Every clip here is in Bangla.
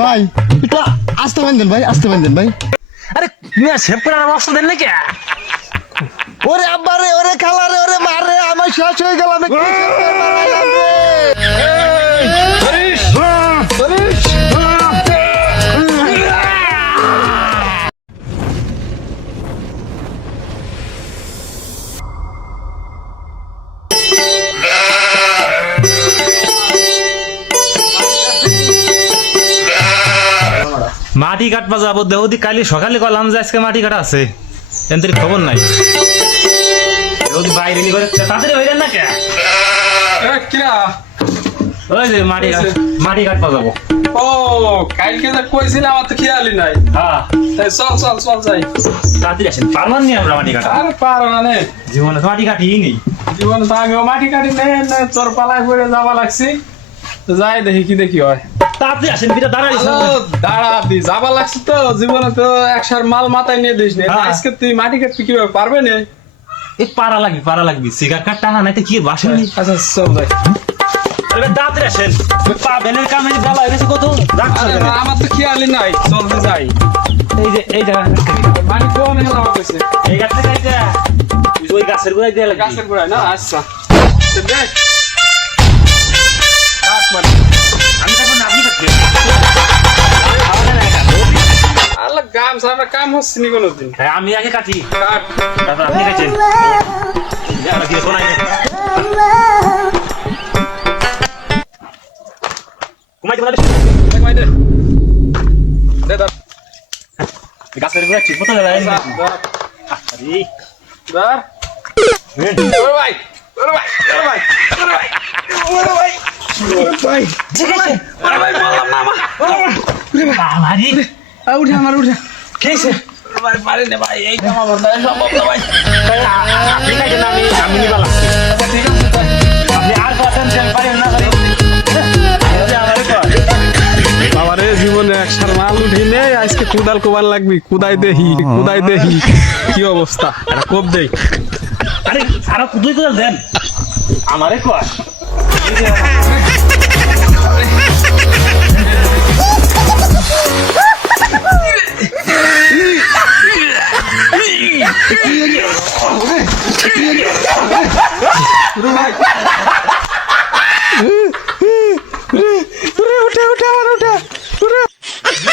ভাই একটু আস্তে বান্ধেন ভাই, আস্তে বান্ধেন ভাই। আরে মিয়া সেভ করার অবস্থা দেন নাকি? ওরে আব্বা রে, ওরে খালা রে, ওরে মা রে, আমার শেষ হয়ে গেল। আমি মাটি কাটবা যাবো দেহদি, কালি সকালে কলাম যে আজকে মাটি কাটা আছে, এনতের খবর নাই। দেহদি বাইরে নি করে তাড়াতাড়ি হইলেন না কে? ওই যে মাটি কাটবা যাবো। ও কালকে যা কইছিলাম আমার তো খেয়ালই নাই। হ্যাঁ চল যাই। তাড়াতাড়ি আসেন, পারলাম নি আমরা মাটি কাটা। আরে পারো না নে, জীবনে তো মাটি কাটিই নেই। জীবনে তো আমিও মাটি কাটি নে, তোর পালায় পড়ে যাওয়া লাগছি। যাই দেখি কি দেখি হয়। তাড়াতাড়ি আসেন, বিটা দাঁড়াই দাঁড়া দি যাবা লাগছে তো, জীবনে তো একসার মাল মাথায় নিয়ে দিস নে। আজকে তুই মাটি কাটবি কিভাবে, পারবে না? এই পারা লাগবি সিগারেট কাট টানা নাই তো কি বাসে নি। আচ্ছা চল যাই। তাড়াতাড়ি আসেন, পা বেলের কামে বেলা হয়ে গেছে কত। আমার তো খেয়ালই নাই, চল যাই। এই জায়গা মাটি কোন হেলা কইছে? এই গাছ থেকে আইতা ওই গাছের গোড়ায় দিয়ে লাগবে। গাছের গোড়ায় না? আচ্ছা দেখ কাট মাটি। আমি তখন আপনি কাটতে আল্লাহ গাম সারা কাম হচ্ছে নি কোনোদিন। হ্যাঁ আমি আগে কাটি, কাট। তারপর আপনি কাটেন। আমরা কি শোনাই ঘুমাই ঘুমাই কই দে দে দে গাছের গোড়ায় ঠিক মতো লাগে না। ধর আরে ধর ওরে ভাই ওরে ভাই ওরে ভাই ওরে ভাই ওরে ভাই ভাই ঠিক আছে। ওরে ভাই বললাম না আমার আমারি উঠে আমার উঠে কেছে ভাই পারে না ভাই, এই কাম আমার দ্বারা সম্ভব না ভাই। আপনি কাটেন, আমি নিবা লাগছে। ঠিক আছে তাই। আপনি আর কথা পারেন না পারেন বাবারে জীবনে একসার মাল উঠি নে, আজকে কুদাল কোবান লাগবি। কুদাই দেহি কি অবস্থা, এটা কোপ দেই। আরে আরো কুদুই কুদাল দেন আমারে কয়।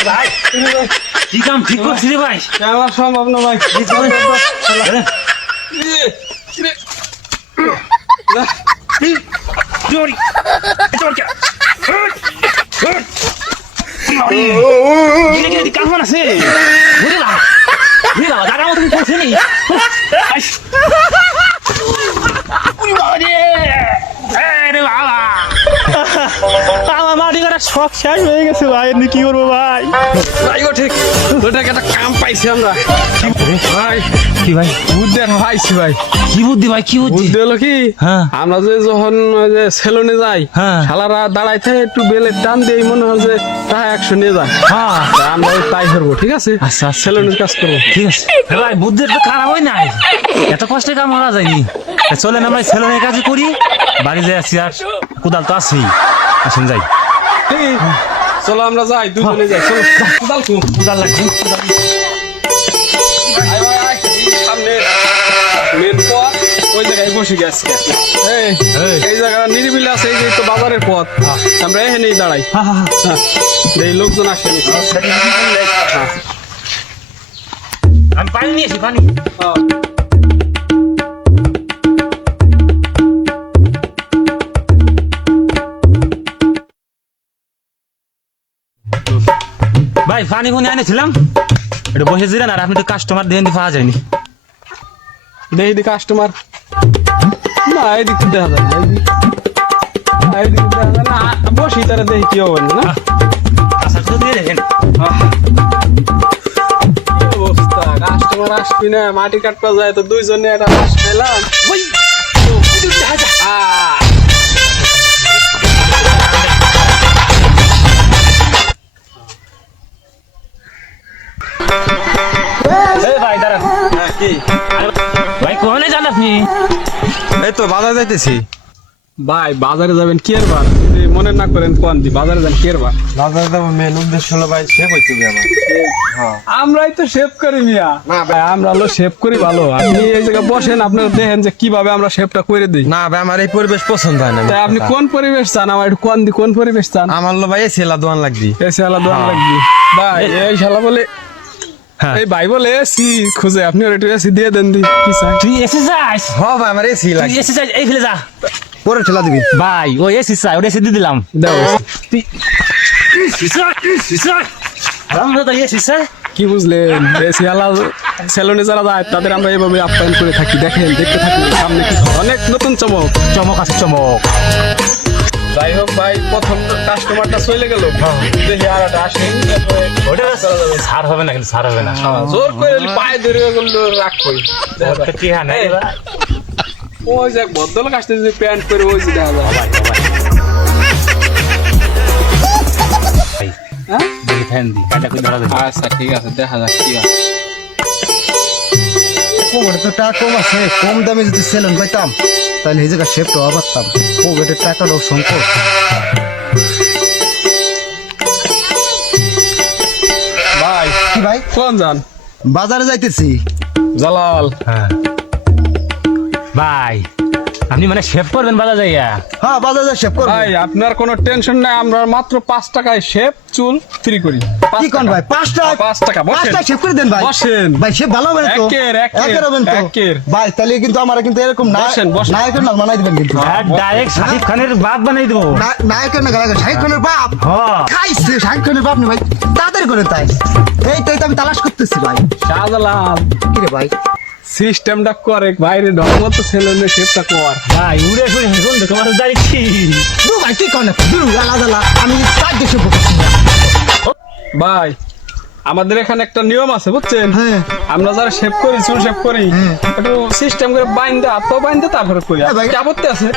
ভাই কি কাম ঠিক করছি রে ভাই? আমার সম্ভব না ভাই। কামন আছে দাদা মতো করছে নি। আমার মাটি কাটা সব শেষ হয়ে গেছে ভাই, এমনি কি করবো ভাই? ঠিক ওটাকে একটা কাম পাইছি আমরা ভাই। কি ভাই বুদ্ধি একটা পাইছি ভাই। কি বুদ্ধি ভাই, কি বুদ্ধি? বুদ্ধি হলো কি, হ্যাঁ আমরা যে যখন ওই যে সেলুনে যাই, হ্যাঁ শালারা দাঁড়াইতে একটু বেলের টান দিয়ে মনে হয় যে তাহা 100 নিয়ে যায়। হ্যাঁ তা আমরা ওই তাই করবো, ঠিক আছে? আচ্ছা আচ্ছা সেলুনের কাজ করবো। ঠিক আছে ভাই, বুদ্ধি একটু খারাপ হয় নাই, এত কষ্টে কাম করা যায়নি। চলেন আমরা সেলুনের কাজ করি, বাড়ি যাই আসি। আর কোদাল তো আছেই, আসেন যাই। ঠিক, চলো আমরা যাই, দুজনে যাই। চলো কোদাল কো কোদাল লাগবে। আয় আয় আয়, এই সামনে মেন পথ, ওই জায়গায় বসে গেছে। এই জায়গাটা নিরিবিলি আছে, এই যে তো বাজারের পথ, আমরা এখানেই দাঁড়াই। হ্যাঁ হ্যাঁ হ্যাঁ, এই লোকজন আসেনি। হ্যাঁ আমি পানি নিয়েছি, পানি। হ্যাঁ। ভাই পানি ফোনে আনেছিলাম, একটু বসে দিলেন। আর আপনি তো কাস্টমার দেখেন পাওয়া যায়নি। দেখি কাস্টমার না, এদিক তো দেখা যায় না, এদিক দেখা যায় না। বসি তারা দেখি কি হবে না। আচ্ছা তো দিয়ে দেখেন। কি অবস্থা, কাস্টমার আসবি না, মাটি কাটতে যায় তো দুইজনে একটা মাছ খেলাম। ভাই দাঁড়ান। কি ভাই কোনে যান আপনি? এই তো বাজার যাইতেছি। ভাই বাজারে যাবেন কি এর বার যদি মনে না করেন কোন দি বাজারে যান কি এর বার বাজারে যাবো মেন উদ্দেশ্য হলো ভাই শেভ হয়েছে কি আমার হ্যাঁ আমরাই তো শেভ করি মিয়া না ভাই আমরা হলো শেভ করি ভালো আপনি এই জায়গায় বসেন আপনারা দেখেন যে কিভাবে আমরা শেভটা করে দিই না ভাই আমার এই পরিবেশ পছন্দ হয় না তাই আপনি কোন পরিবেশ চান আমার একটু কোন পরিবেশ চান আমার লো ভাই এই ছেলা দোয়ান লাগবি এই শালা দোয়ান লাগবে ভাই এই শালা বলে হ্যাঁ। এই ভাই বলে এসি খুঁজে আপনি ওর একটু এসি দিয়ে দেন দি কি চাই তুই এসে যাস হ ভাই আমার এই ছি তুই লাগবে এসে যাস এই ফেলে যা পরে ঠেলা দিবি ভাই ও এসি চাই ওটা এসে দিয়ে দিলাম দাও তুই আরামদাদা এসি চাই কি বুঝলেন এসি আলা সেলুনে যারা যায় তাদের আমরা এইভাবে আপ্যায়ন করে থাকি দেখেন দেখতে থাকি সামনে কি অনেক নতুন চমক চমক আছে চমক যাই হোক ভাই প্রথম কাস্টমারটা চলে গেল দেখি আর একটা আসে ওটা সার হবে না কিন্তু সার হবে না জোর করে পায়ে ধরে গেল রাখ কই কি হ্যাঁ নাই ওই যে ভদ্রলোক আসতে যদি প্যান্ট করে ওই যে দেখা যায় হ্যাঁ দেখি ফ্যান দি কাটা কই ধরা দেবে আচ্ছা ঠিক আছে দেখা যাক কি আছে পকেটে তো টাকা কম আছে কম দামে যদি সেলুন পাইতাম তাহলে এই জায়গা শেভ তো পারতাম পকেটের টাকাটাও সংকট ভাই কি ভাই কোন যান বাজারে যাইতেছি জালাল হ্যাঁ ভাই আপনি মানে শেভ করবেন বাজা যাইয়া হ্যাঁ বাজারে শেভ করবো ভাই আপনার কোনো টেনশন নাই আমরা মাত্র 5 টাকায় শেভ চুল ফ্রি করি কি কোন ভাই 5 টাকা 5 টাকা বসেন 5 টাকা শেভ করে দেন ভাই বসেন ভাই শেভ ভালো হবে তো একের হবেন তো একের ভাই তাহলে কিন্তু আমার কিন্তু এরকম বসেন, বসেন। নায়কের নাম বানাই দিবেন কিন্তু ডাইরেক্ট শাকিব খানের বাপ বানাই দেবো নায়কের না গায়কের শাহিদ খানের বাপ হ্যাঁ খাইছে শাহিদ খানের বাপ নি ভাই তাড়াতাড়ি করে তাই এই তো আমি তালাশ করতেছি ভাই শাহজালাল কি রে ভাই সিস্টেমটা করে বাইরে ঢঙ্গত সেলুনে শেভটা কর ভাই উড়ে শুনে শুন তো তোমার যাইছি দু ভাই কি কোন আলাদা আমি তার দেশে বসেছি ভাই আমাদের এখানে একটা নিয়ম আছে বুঝছেন হ্যাঁ আমরা যারা শেভ করি চুল শেভ করি হ্যাঁ। একটু সিস্টেম করে বাইন্দে হাত বাইন্দে তারপরে করি হ্যাঁ ভাই। কি আপত্তি আছে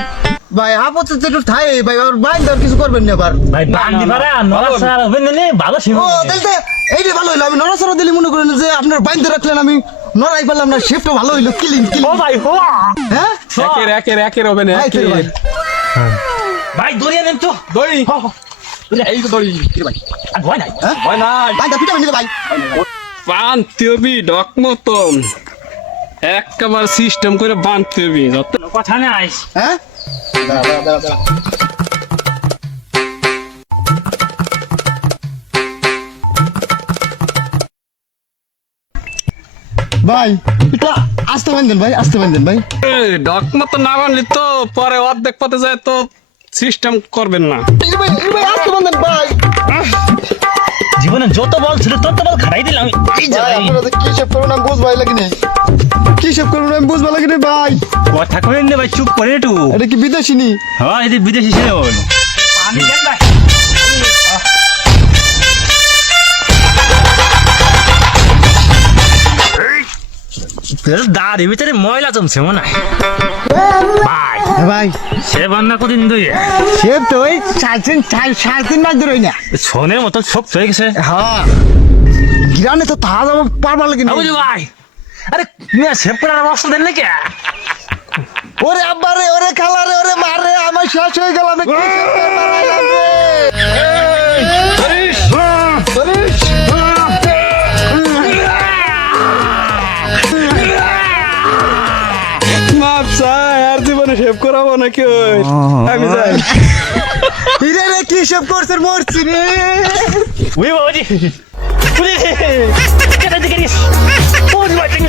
ভাই আপত্তি তো একটু থাই ভাই আর বাইন আর কিছু করবেন না আবার ভাই বান্দি পারা নড়া সার হবে না ভালো ছিল ও তাহলে এই যে ভালো হইলো আমি নড়াচড়া দিলে মনে করেন যে আপনার বাইন্দে রাখলেন আমি নড়াই পেলাম না শেফটা ভালো হইলো কিলিং ও কিলিং ভাই হো হ্যাঁ একের হবে না এই তো ভাই ভাই দড়িয়ে নেন তো দড়ি এই তো দড়ি আর ভয় নাই হ্যাঁ ভয় নাই বাইন্দা পিটা বানিয়ে ভাই বানতে হবি ডক মতন একবার সিস্টেম করে বানতে হবি যত কথা নাই হ্যাঁ ভাই এটা আস্তে বান্ধেন ভাই আস্তে বান্ধেন ভাই ডক মতো না বানলি তো পরে অর্ধেক পথে যায় তো সিস্টেম করবেন না ভাই আস্তে বান্ধেন ভাই জীবনে যত বল ছিল তত বল খাটাই দিলাম এই যে ভাই ভাই আপনারা কি সব করুন আমি বুঝবাই লাগিনি কি সব করুন আমি বুঝবা লাগিনি ভাই কথা কইন না ভাই চুপ করে একটু এটা কি বিদেশি নি হ্যাঁ এই যে বিদেশি ছিল পানি দেন ভাই দাঁড়ি ভিতরে ময়লা জমছে মনে হয় ভাই ভাই সে বান্না কদিন দুই সে তো ওই সাড়ে তিন মাস ধরে না সোনের মতো সব হয়ে গেছে হ্যাঁ গিরানে তো তাহা যাবো পারবার লাগে না বুঝলি ভাই আরে মিয়া সেভ করার অবস্থা দেন নাকি ওরে আব্বা রে ওরে খালা রে ওরে মা রে আমার শেষ হয়ে গেল আমি কি করতে মারাইলাম রে হরিশ হরিশ মাপ চাই আর জীবনে শেভ করাবো নাকি ওই আমি যাই হিরে রে কি সব করছে মরছি রে উই বাবাজি পুলিশ কেটে দিকে দিস ওই বাচ্চা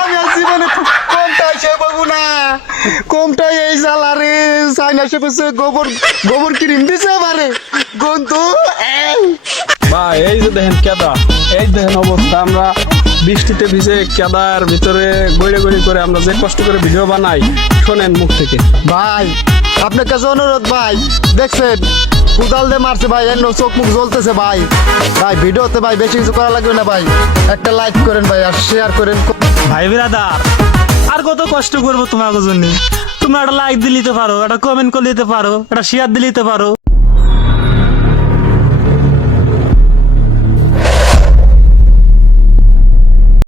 আমি আর জীবনে কমটাই সে বাবু না কমটাই এই জ্বালা রে সাইনা সে বসে গোবর ক্রিম দিছে আমারে গন্ধ ভাই এই যে দেখেন কেদা এই দেখেন অবস্থা আমরা বৃষ্টিতে ভিজে কেদার ভিতরে গড়ে করে আমরা যে কষ্ট করে ভিডিও বানাই শোনেন মুখ থেকে ভাই আপনার কাছে অনুরোধ ভাই দেখছেন কুদাল দিয়ে মারছে ভাই এর চোখ মুখ জ্বলতেছে ভাই ভাই ভিডিওতে ভাই বেশি কিছু করা লাগবে না ভাই একটা লাইক করেন ভাই আর শেয়ার করেন ভাই বিরাদার আর কত কষ্ট করবো তোমার জন্য তোমরা একটা লাইক দিলিতে পারো একটা কমেন্ট করে দিতে পারো একটা শেয়ার দিলিতে পারো